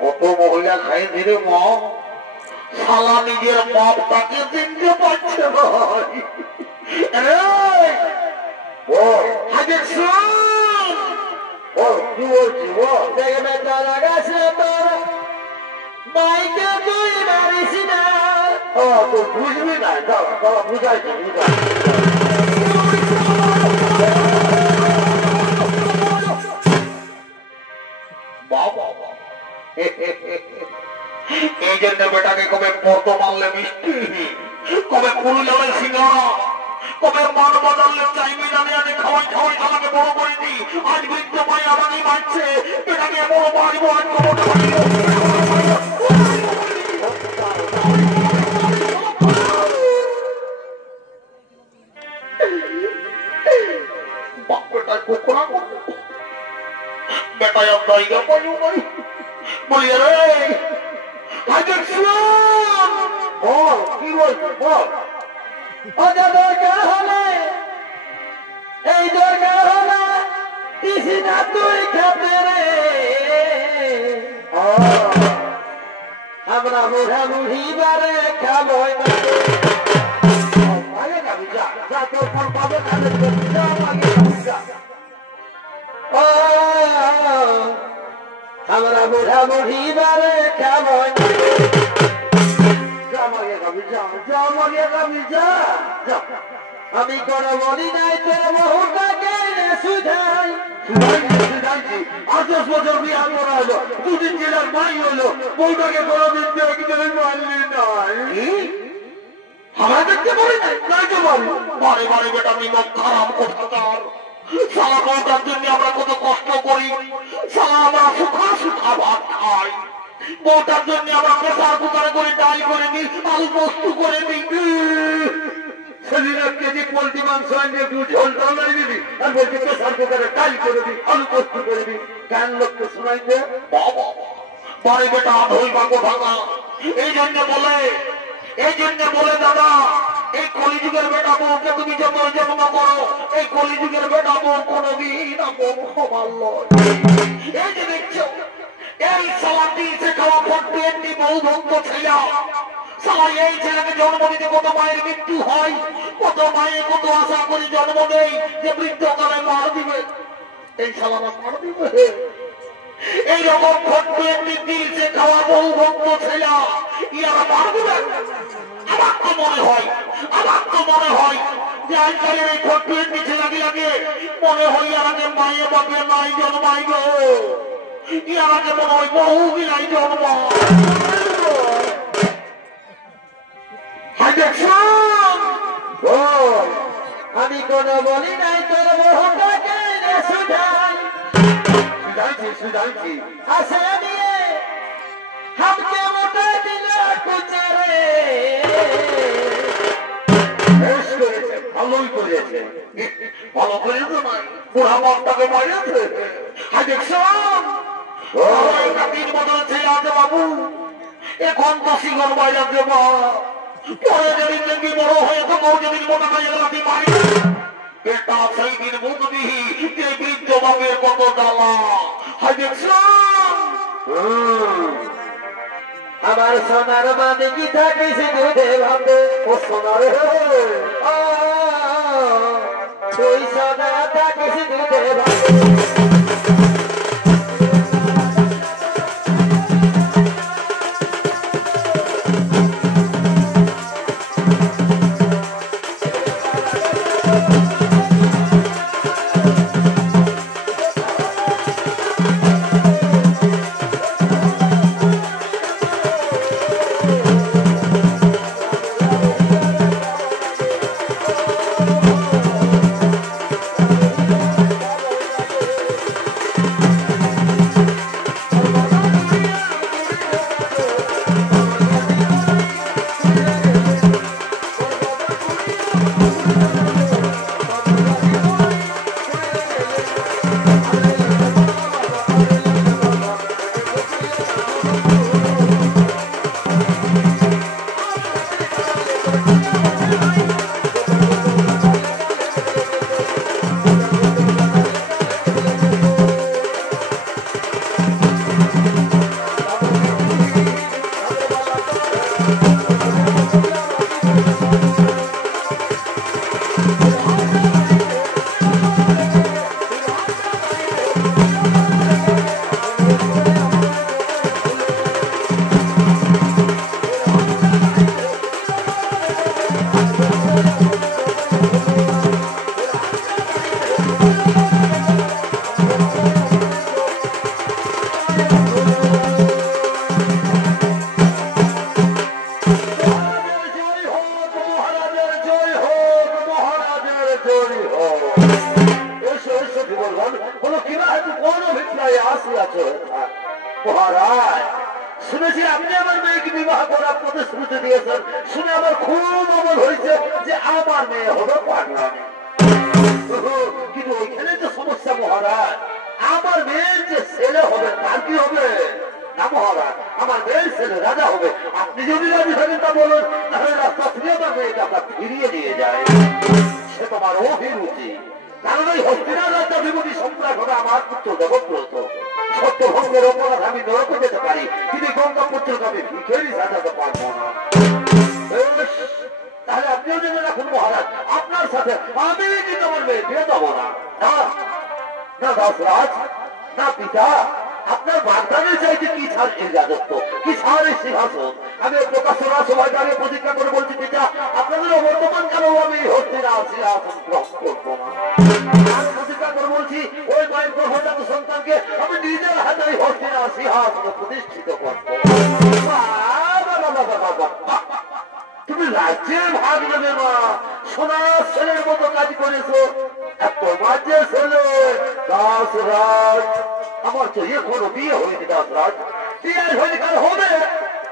কত মহিলা খাই ধীরে মা শালা নিজের বাপ তাকে চিনতে পারছে মাইকে তুই মারিস না তো বুঝবি না বুঝাইছি এই জন্য বেটাকে কবে পদ্ম মারলে মিষ্টি কবে পুরু যাবে সিঙ্গারা কবে মান বদললে চাইবি জানি আনে খাওয়াই খাওয়াই আমাকে বড় করে দি আজ বৃদ্ধ ভাই আমাকে মারছে বেটাকে বড় মারবো আজ বাপটায় কোকড়া বেটায় জায়গা পাইও নাই বলি রে বল কি বলছো বল দরকার হলে এই দরকার হলে দিছি না তুই খেতে রে আমরা বুড়া বুড়ি বারে খাবো তোর ফল পাবে আমরা বুড়া বুড়ি বারে খাবো আমি কোন বলি নাই তোর বহুটাকে সুধাই আঠাশ বছর বিয়া করা হলো দুদিন জেলার মাই হলো বউটাকে কোনদিন মানলি নাই আমার দেখতে পারি নাই তো বলি বারে বারে বেটা নিমক খারাপ কোথাকার সারা বউটার জন্য আমরা কত কষ্ট করি সারা আমরা সুখা সুখা ভাত খাই বউটার জন্য আমরা প্রেসার কুকারে করে ডাল করে দিই আলু পোস্ত করে দিই সেদিন 1 কেজি পোল্ট্রি মাংস আনলে একটু ঝোল টলাই দিবি আর বলছি প্রেসার কুকারে ডাল করে দিই আলু পোস্ত করে দিই কেন লোককে শোনাই দে বাবা বাড়ি বেটা আধই বাগো ভাঙা এই জন্য বলে দাদা এই কলিযুগের বেটা বউকে তুমি যত জন্ম করো এই কলিযুগের বেটা বউ কোনদিন হবার নয় এই যে দেখছো এই সালা দিয়েছে খাওয়া পড়তে এমনি বহু ভক্ত ছেলে সালা এই ছেলেকে জন্ম দিতে কত মায়ের মৃত্যু হয় কত মায়ের কত আশা করে জন্ম দেয় যে বৃদ্ধকালে মার দিবে এই সালারা মার দিবে এইরকম ভক্ত এমনি দিয়েছে খাওয়া বহু ভক্ত ছেলে ইয়ারা মার দিবে আমার তো মনে হয় যে আজকালের এই ভক্ত এমনি ছেলেকে লাগে মনে হয় ইয়ারাকে মায়ে বাপে নাই জন্মাই গো ইয়ারাকে মনে হয় বহু গিলাই জন্ম আমি কোন বলি নাই তোর বহুটাকে সুধাই আসে দিয়ে হামকে মোটা দিল কুচারে ভালোই করেছে ভালো করেছে বুড়া মনটাকে মারিয়েছে দিন বদলছে আছে বাবু এখন তো শিকর বাইরে মা পরে যেদিন দেখবি বড় হয়ে তো বউ যেদিন মোটা হয়ে গেল আমি মারি বেটা সেই দিন বুঝবি যে বৃদ্ধ বাবের কত জ্বালা আমার সোনার মানে কি থাকিস দুধে ভাবে ও সোনার তুই সোনা থাকিস দুধে ভাবে বলো কিবা হেতু কোন অভিপ্রায়ে আসিয়াছ? মহারাজ, শুনেছি আপনি আমার মেয়েকে বিবাহ করার প্রতিশ্রুতি দিয়েছেন। শুনে আমার খুব অমল হয়েছে যে আমার মেয়ে হবে পাগলামি। কিন্তু ওইখানে তো সমস্যা মহারাজ, আমার মেয়ের যে ছেলে হবে তার কি হবে? না মহারাজ, আমার মেয়ের ছেলে রাজা হবে। আপনি যদি রাজি থাকেন তা বলুন, তাহলে রাস্তা থেকে আমার মেয়েকে আমরা ফিরিয়ে নিয়ে যাই। সে তোমার অভিরুচি, কারণ ওই হস্তিনার রাজা বিভূতি সম্রাট হবে আমার পুত্র দেবব্রত। সত্যভঙ্গের অপরাধ আমি নরকে যেতে পারি, কিন্তু গঙ্গা পুত্রকে আমি ভিখেরই সাজাতে পারবো না। তাহলে আপনিও জেনে রাখুন মহারাজ, আপনার সাথে আমি কিন্তু আমার মেয়ে বিয়ে দেবো না। না দাসরাজ, না পিতা, আপনার বাগদানের চাইতে কি ছাড় এই রাজত্ব, কি ছাড় এই সিংহাসন। আমি প্রকাশনা সবাই আগে প্রতিজ্ঞা করে বলছি পিতা, আপনাদের বর্তমান কালেও আমি হস্তিনার সিংহাসন গ্রহণ করবো না। আমি প্রতিজ্ঞা করে বলছি, ওই মায়ের গ্রহজাত সন্তানকে আমি নিজের হাতে হস্তিনার সিংহাসন প্রতিষ্ঠিত করবো। তুমি রাজ্যের ভাগ নেবে মা, সোনার ছেলের মতো কাজ করেছো। এত মাঝে ছেলে দাসরাজ, আমার তো এখনো বিয়ে হয়নি দাসরাজ। বিয়ে হয়নি কার হবে,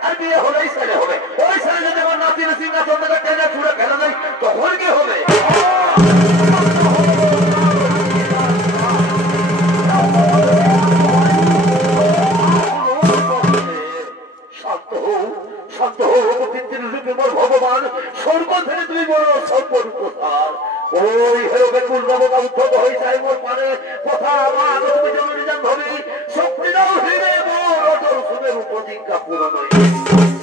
আর বিয়ে হলেই ছেলে হবে। ওই ছেলে যদি আমার নাতির সিংহাসন থেকে টেনে ছুড়ে ফেলে দেয় তখন কি হবে? ভগবান স্বর্গ থেকে তুমি বড় সর্বরূপসার। ওই হেরো বেকুল দেবতা উদ্ধত হয়েছে মোর পানে কথা আমার তুমি জমি নিজাম ভাবি শক্তি দাও হিরে মোর সুমের উপজিজ্ঞা পূরণ।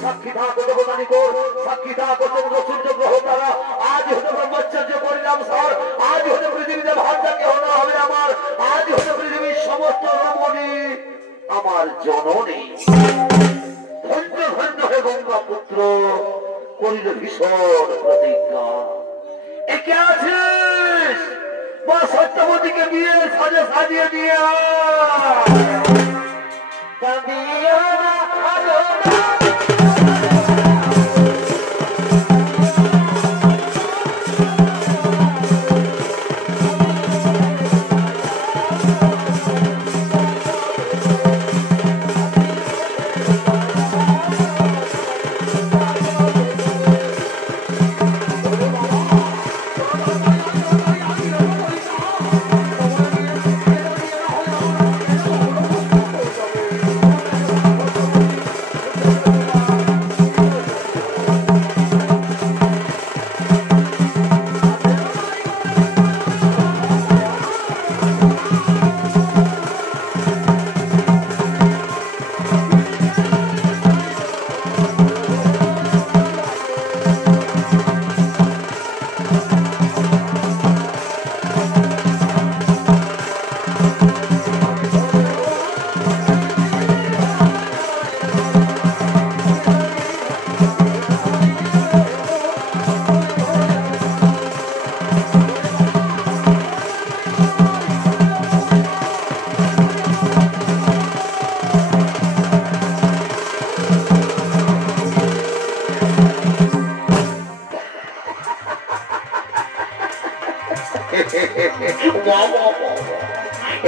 সাক্ষী থাকো দেবতা নিকট, সাক্ষী থাকো চন্দ্র সূর্য গ্রহ তারা। আজ হতে ব্রহ্মচর্য করিলাম সার, আজ হতে পৃথিবীতে ভাবটা কেহ না হবে আমার। আজ হতে পৃথিবীর সমস্ত রমণী আমার জননী। ধন্য ধন্য হে গঙ্গা পুত্র, করিল ভীষণ প্রতিজ্ঞা। একে আছিস বা সত্যবতীকে বিয়ে সাজে সাজিয়ে দিয়ে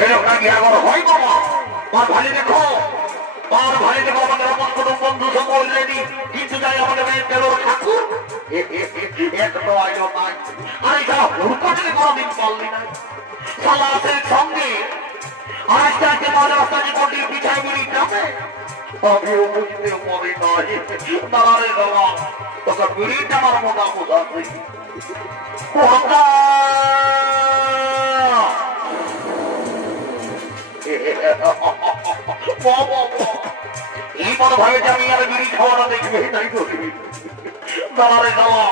এরকম কি আবার হয় বাবা? তার ভাই দেখো, তার ভাই দেখো আমাদের এমন কোন বন্ধু সব অলরেডি, কিন্তু যাই আমাদের মেয়ের ঠাকুর এক নয় নাই। আর এটা হুড়কটে কোনদিন পারলি নাই সালাসের সঙ্গে আজকে আজকে মাঝে রাস্তায় কটির পিছায় গুলি গ্রামে আমিও বুঝতে পারি নাই। দাঁড়ারে দাঁড়া, তোকে বিড়িটা আমার মোটা বোঝাচ্ছি। এই মনে ভাবে যে আমি আর বিড়ি খাওয়ানো দেখবে তাই তো দাঁড়ারে দাঁড়া,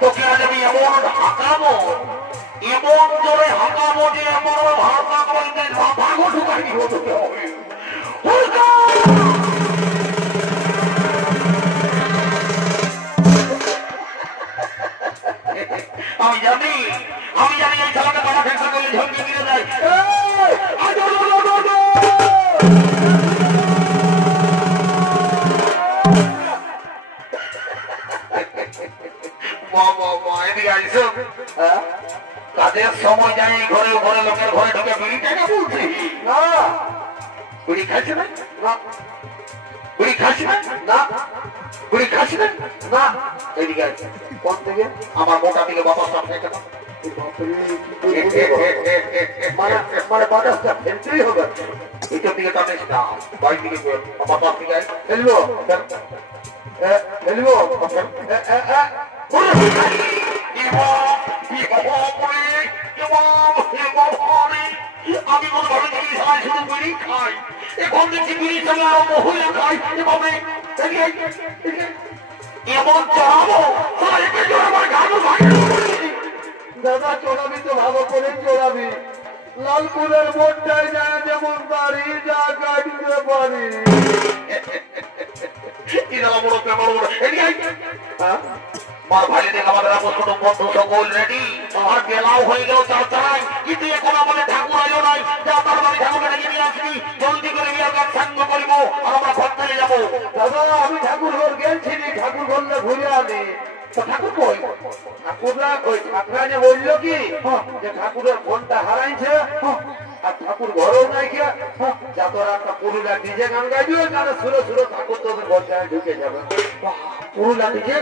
তোকে আজ আমি এমন হাঁকাবো, এমন জোরে হাঁকাবো যে এমন হাঁকা করতে ভাগো ঢুকাই দিব তোকে হবে। আমি জানি এই খেলাটা বাড়া ফেসা করলে ঝলকে গিয়ে যায়। কাজের সময় যাই ঘরে ঘরে লোকের ঘরে ঢুকে বিড়িটাকে বলছি বুড়ি খাইছে না? না। বুড়ি খাইছে না? না। বুড়ি খাইছে না? না। এদিকে আছে কোন থেকে? আমার মোটা থেকে বাবা সামনে কেন? মানে বাতাসটা ফেলতেই হবে। এইটার দিকে টানিস না, বাইর দিকে আমার পাশ থেকে ফেলবো ফেলবো আমি কোনো ভাবে জিনিস খাই, শুধু বিড়ি খাই। এখন দেখছি বিড়ির সঙ্গে আরো মহিলা খাই। এভাবে এমন চড়াবো আমার ঘাড় ভাঙে। দাদা চড়াবি তো ভালো করে চড়াবি। লালপুরের মোড়টায় যায় যেমন বাড়ি যা কাটতে পারি। মার ভাই দেখ আমাদের আপোষ বন্ধু সকল রেডি। আর বেলাও হয়ে গেল চার চাই, কিন্তু এখন আমাদের ঠাকুর আইও নাই। যা তার বাড়ি ঠাকুরকে ডেকে নিয়ে আসবি, জলদি করে গিয়ে আমরা সাঙ্গ করিব আর আমরা ঘর চলে যাবো। দাদা আমি ঠাকুর ঘর গেছি, ঠাকুর ঘরটা ঘুরে আনি। ঠাকুর কই? ঠাকুররা ওই ঠাকুরা যে বললো কি যে ঠাকুরের ফোনটা হারাইছে আর ঠাকুর ঘরেও নাই গিয়া যা তোরা একটা পুরুলা ডিজে গান গাইবি, গানে সুরে সুরে ঠাকুর তোদের ঘরটায় ঢুকে যাবে। পুরুলা ডিজে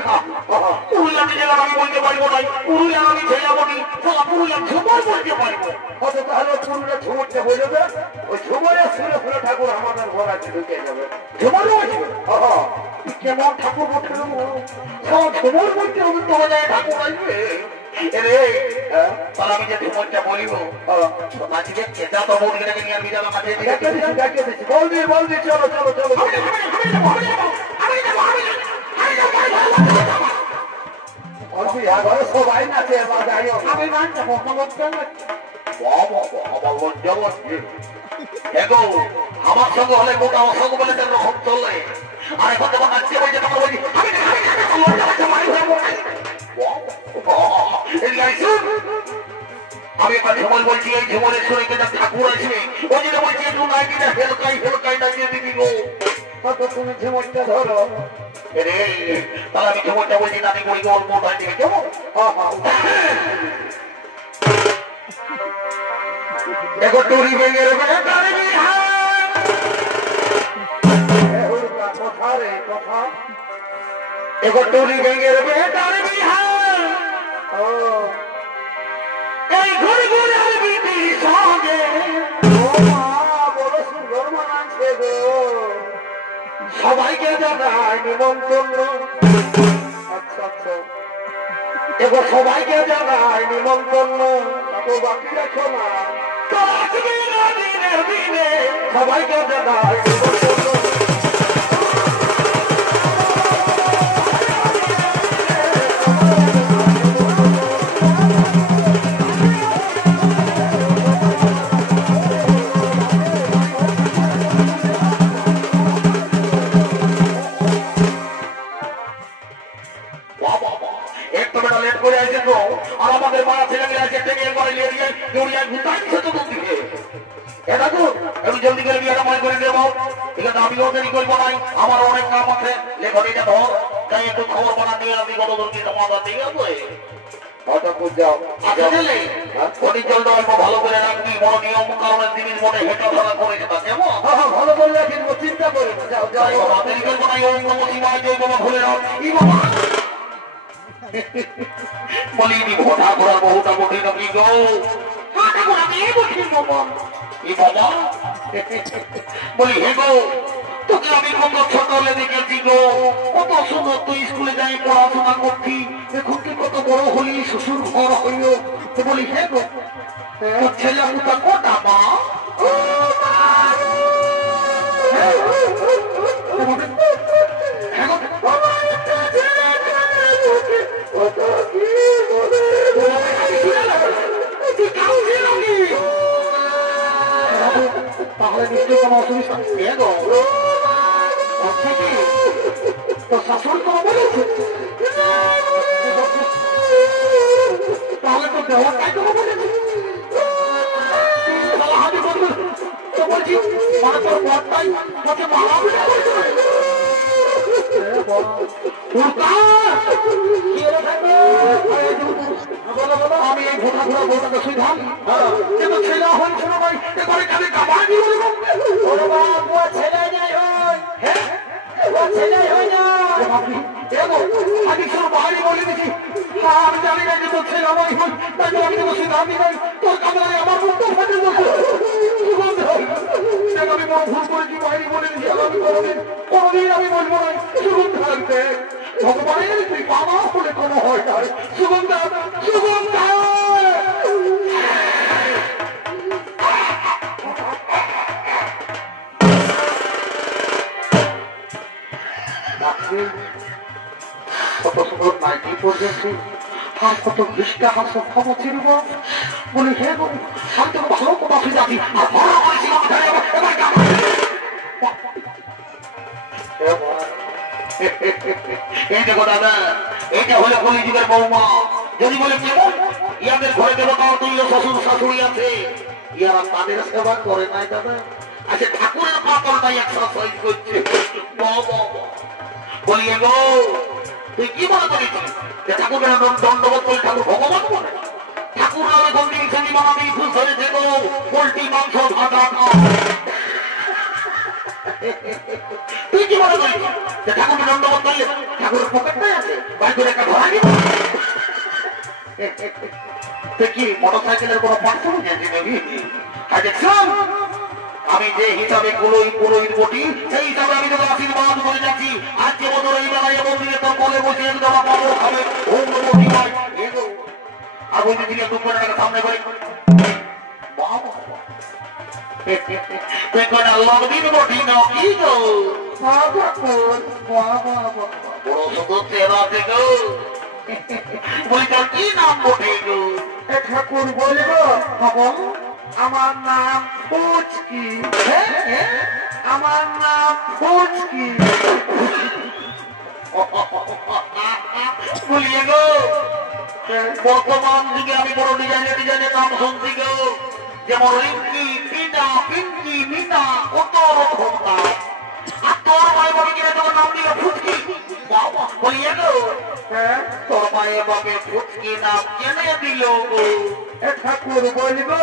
পুরুলা ডিজে আমি বলতে পারবো নাই, পুরুলা আমি যাবো নি, পুরুলা ঝুমর বলতে পারবো। কত তাহলে পুরুলা ঝুমরটা বোঝাবে, ওই ঝুমরে সুরে সুরে ঠাকুর আমাদের ঘরাতে ঢুকে যাবে। ঝুমরও আসবে কেমন ঠাকুর বসে ঝুমর বলতে হবে তোমাদের ঠাকুর আসবে। আমি যে ঝুমরটা বলিব আজকে চেতা তো মুরগিটাকে নিয়ে আমি যাবো মাঝে বলবি বলবি চলো চলো চলো সবাই নাচে আমি আমার সঙ্গে হলে গোটা অসঙ্গ বলে রকম চললে আর এখন যখন নাচতে বলছে তখন বলছি আমি একটা ঝুমর বলছি, এই ঝুমরের সুরে কিন্তু ঠাকুর আসবে। ওই জন্য বলছি একটু নাইটিটা হেলকাই হেলকাই নাচিয়ে দিবি গো। তুমি ঝুমরটা ধরো রে, তাহলে আমি ঝুমরটা বলছি নানি বলি ওর মোটাই দিবে কেমন? দেখো টুরি ভেঙে রেখে কথা রে কথা, দেখো টুরি ভেঙে রেখে এই ঘুরে ঘুরে বিটির সঙ্গে বড় সুন্দর মানাচ্ছে গো। সবাইকে জানাই নিমন্ত্রণ। আচ্ছা আচ্ছা এবার সবাইকে জানাই নিমন্ত্রণ, বাকি রাখো না সবাইকে জানাই নিমন্ত্রণ। আর আমাদের মা ছেলেমেয়েরা যে ট্রেনে করে নিয়ে গিয়ে দৌড়িয়ে ঘুরতে চতুর্দিকে এটা তো আমি জলদি করে বিয়েটা মনে করে নেবো। এখানে আমিও দেরি করবো নাই, আমার অনেক কাম আছে। লেখনীটা ধর তাই একটু খবর বানা দিয়ে আমি গণদর্শী সমাধা দিয়ে আসবে। ভালো করে রাখবি, বড় নিয়ম কারণের জিনিস মনে হেঁটে ধরা করেছে তা কেমন ভালো করে রাখবি, চিন্তা করে দেরি করবো নাই। ওই ভুলে রাখ বলিনি ভোটা ঘোরার বহুটা কঠিন আপনি গো বলি হে গো তোকে আমি কত ছোটলে দেখেছি গো, কত সুন্দর তুই স্কুলে যাই পড়াশোনা করছি, এখন তুই কত বড় হলি শ্বশুর ঘর হইল। তো বলি হে গো তোর ছেলে পুতা কটা মা? তাহলে নিশ্চয় কোনো অসুবিধা তোর শাশুড়ি কোনো বলেছে? তাহলে তো দেওয়াটাই তোমার বলেছে। তো বলছি মানে তোর বরটাই তোকে মারাবি না আমি এই ঘোটা ঘোরা বউটাকে সুধান কিন্তু ছেলে হন ছিল ভাই এবারে খালি কামাই বলবো না, সুগন্ধ থাকবে। ভগবানের কৃপা না হলে কোনো হয় না। সুগন্ধ, সুগন্ধ। কত সুন্দর নাইটি পড়েছি, আর কত ঘৃষ্টা হাস্য ক্ষমা চিরব। বলি হে গো, আমি তোকে ভালো কথা যাচ্ছি, আর ভালো করেছিলাম। এই দেখো দাদা, এইটা হলো কলিযুগের বৌমা। যদি বলে কেমন, ইয়াদের ঘরে দেবতা তুল্য শ্বশুর শাশুড়ি আছে, ইয়ারা তাদের সেবা করে নাই দাদা। আচ্ছা ঠাকুরের পাতলটাই এক্সারসাইজ করছে। বলি গো, তুই কি মনে করিস যে ঠাকুরের দণ্ডবোধ করে ঠাকুর ভগবান বলে? ঠাকুর নামে গন্ডি শ্রেণী মানাবি খুশ ধরেছে গো, পোল্ট্রি মাংস ভাজা। তুই কি মনে করিস যে ঠাকুরের দণ্ডবোধ করলে ঠাকুরের পকেটটাই আছে, বাইক করে একটা ধরা গেল? তুই কি মোটর সাইকেলের কোনো পার্শ্ব নিয়েছি নাকি? আমি যে হিসাবে পুরোহিত বটি, সেই হিসাবে আমি তোকে আশীর্বাদ করে যাচ্ছি। আজকে বছর এই বেলায় মন্দিরে তোর কলে বসে দেওয়া পাবো খাবে বটি হয়। আর বলতে দিলে দুপুরের সামনে করে কি নাম বটে গো? ঠাকুর বলবো আমার নাম ফুচকি। আমার নাম ফুচকি। বলিয়ে গো, বর্তমান যুগে আমি বড় ডিজাইনের নাম শুনছি গো, যেমন রিঙ্কি, পিনা, পিঙ্কি, মিনা, কত রকম নাম। আর তোর মায়ের বাড়ি কিনে তোমার নাম দিল ফুচকি। বলিয়ে গো, তোর মায়ের বাপে ফুচকি নাম কেনে দিল গো? ঠাকুর বলবো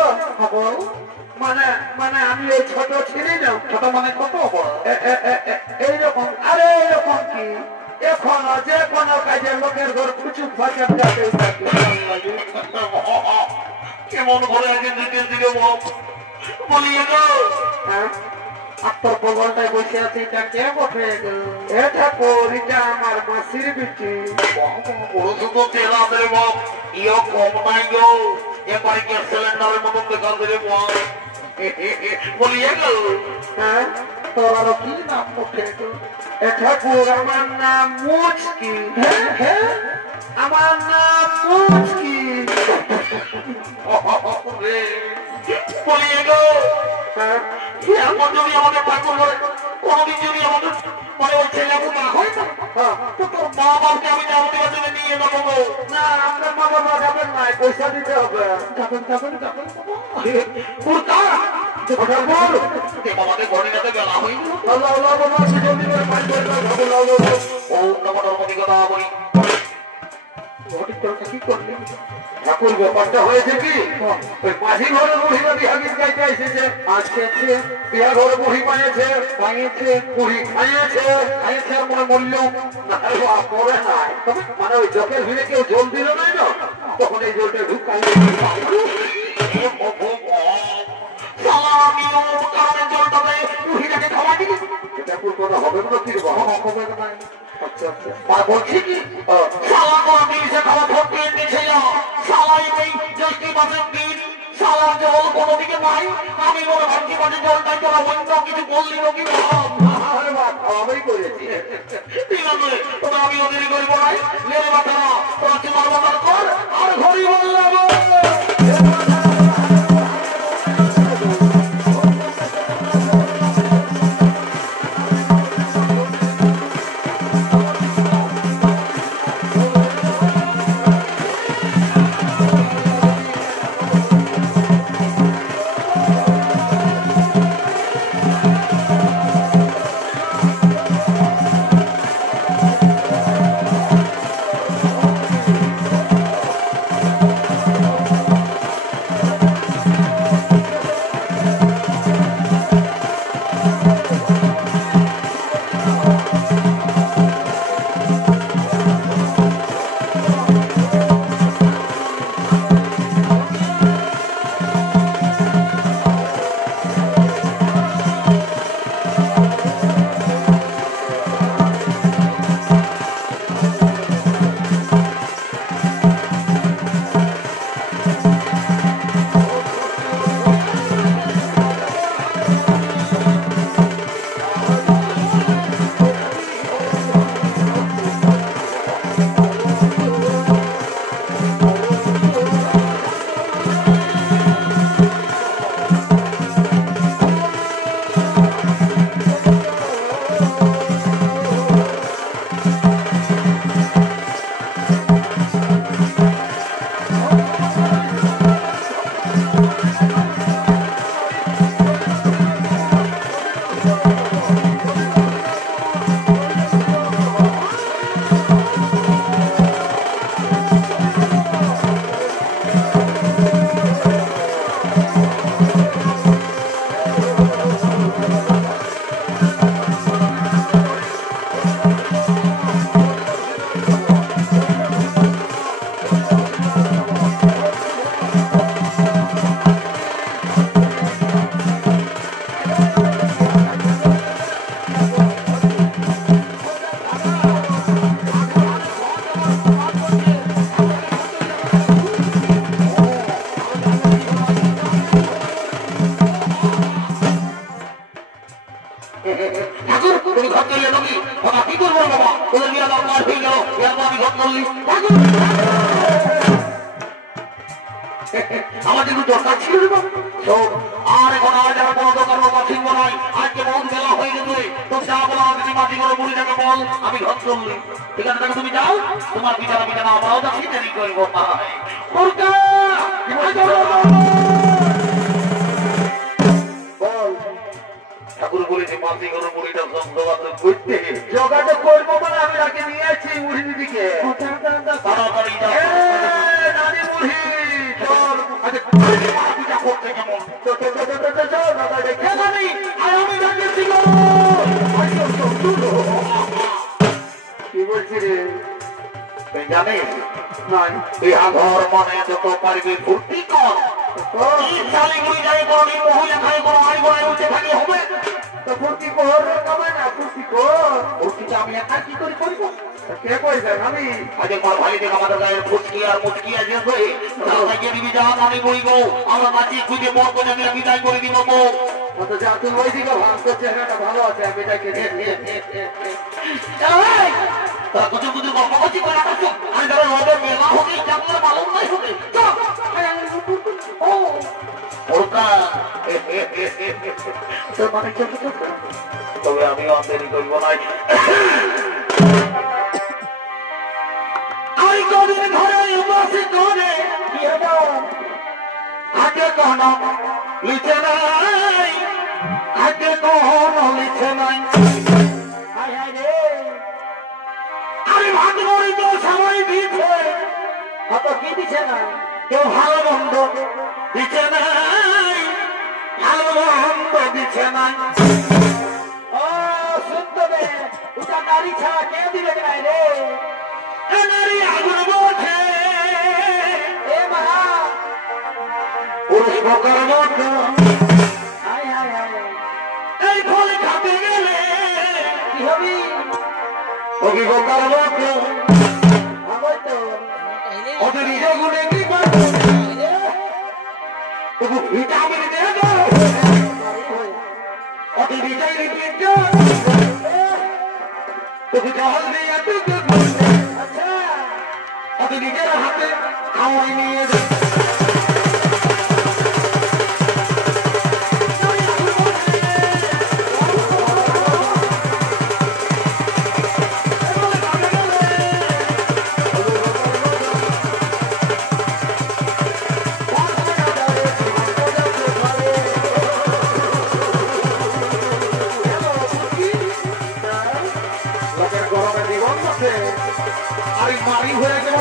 মানে মানে আমি এই ছোট ছিলি না, ছোট মানে কত এইরকম। আরে এইরকম কি, এখন যে কোনো কাজে লোকের ঘর ফুচুক ফাঁচার যাতে কেমন ঘরে আগে দিকে দিকে বলিয়ে গো। আর তোর বগলটায় বসে আছে, এটা কে বসে? এ ঠাকুর, এটা আমার মাসির বিটি। বড় শুধু তেলা দেব, ইও কম নাই গো, এবারে গ্যাস সিলিন্ডারের মতন দেখা দেবে। বলিয়ে গো, হ্যাঁ তোর আরো কি নাম ওঠে? এ ঠাকুর, আমার নাম মুচকি। হ্যাঁ আমার নাম মুচকি। বলিয়ে গো, এখন যদি আমাদের ঠাকুর বলে কোনদিন যদি আমাদের মানে ওই ছেলে না হয় না, তো তোর মা বাবাকে আমি আমাদের কাছে নিয়ে যাবো গো। না, আপনার মা বাবা যাবেন না, পয়সা দিতে হবে। যাবেন যাবেন যাবেন আমাদের ঘরে যাতে বেলা হয়নি। কি করলি ঠাকুর? ব্যাপারটা হয়েছে কি, ওই মাঝি ঘরে মহিলা বিহাগির গাইতে এসেছে। আজকে বিহা ঘরে মুড়ি বানিয়েছে, মুড়ি খাইয়েছে, আর মনে মূল্য পরে নাই, মানে ওই জলের ভিড়ে কেউ জল দিল নাই না, তখন এই জলটা ঢুকাই জলটাকে খাওয়া দিবি। ঠাকুর কথা হবে না, কি হবে না? আচ্ছা আচ্ছা, বলছি কি সালা তো আমি খাওয়া ভর্তি দিয়েছে, সালাই নেই জ্যৈষ্ঠী মাসের দিন, সালা জল কোনো দিকে নাই। আমি মনে ভাবছি মাঝে জলটাই তোরা অন্য কিছু বললি নাকি? খাওয়াই করেছি। ঠিক আছে, তোমরা আমি ওদের করবো নাই, লেরে বাচ্চারা তোরা তোমার বাবার কর, আর ঘড়ি বললাম ঠাকুর তুমি ঘর চললে নাকি বাবা কি করবো বাবা ওদের নিয়ে আমার মার হয়ে গেল এরপর আমি ঘর চললি ঠাকুর আমার কিন্তু দরকার ছিল আর এখন আর যারা কোনো দোকান বা কিনবো নয় আজকে বহুত বেলা হয়ে গেছে তো যা বলো আমাকে মাটি করে বুড়িটাকে বল আমি ঘর চললি ঠিক আছে তাকে তুমি যাও তোমার বিছানা বিছানা আমরাও যাচ্ছি দেরি করবো ঠাকুর বলেছে মাটি করে বুড়িটা সন্ধ্যবাদন করতে জগাটা করবো বলে আমি তাকে নিয়ে আসছি মুড়ির দিকে তাড়াতাড়ি নানি মুড়ি করতে কেমন কি বলছি রে জানিস এই আঘর মানে যত পারবে ফুর্তি কর ফুর্তি কর না ফুর্তি কর ফুর্তিটা আমি একা কি করে করবো কে কইছে আমি আজ একবার ভাই দেখ আমাদের গায়ের ফুটকি আর মুটকি আছে লাগিয়ে দিবি যা আমি বইব আমরা নাচি খুঁজে মন করে আমি বিদায় করে দিব কত যা তুই ওই দিকে ভাব তোর চেহারাটা ভালো আছে আমি এটাকে তারা কুচু কুচু গল্প করছি করে আসো আমি ধরো ওদের মেলা হোক চাকরি ভালো নাই হবে তোর মানে তবে আমিও দেরি করবো নাই আমি কদিন ঘরে উপাসী করে হাতে কোন লিখে নাই হাতে কোন লিখে নাই আমি ভাত করি তো সময় দিচ্ছে কত কি দিচ্ছে না কেউ ভালো বন্ধ দিচ্ছে নাই ভালো বন্ধ দিচ্ছে নাই ও শুনতে দে ওটা গাড়ি ছাড়া কে দিলে নাই রে নারী আগুন বলছে এ মা পুরুষ বকার মতো এই ফল খাতে গেলে কি হবি হবি বকার মতো ওদের নিজে গুণে কি করবো তবু ভিটামিন দেব ওদের নিজেই রিপিট তবু জল দিয়ে আচ্ছা ওদের নিজের হাতে খাওয়াই নিয়ে গরমে জীবন আছে আর মারি হয়ে গেল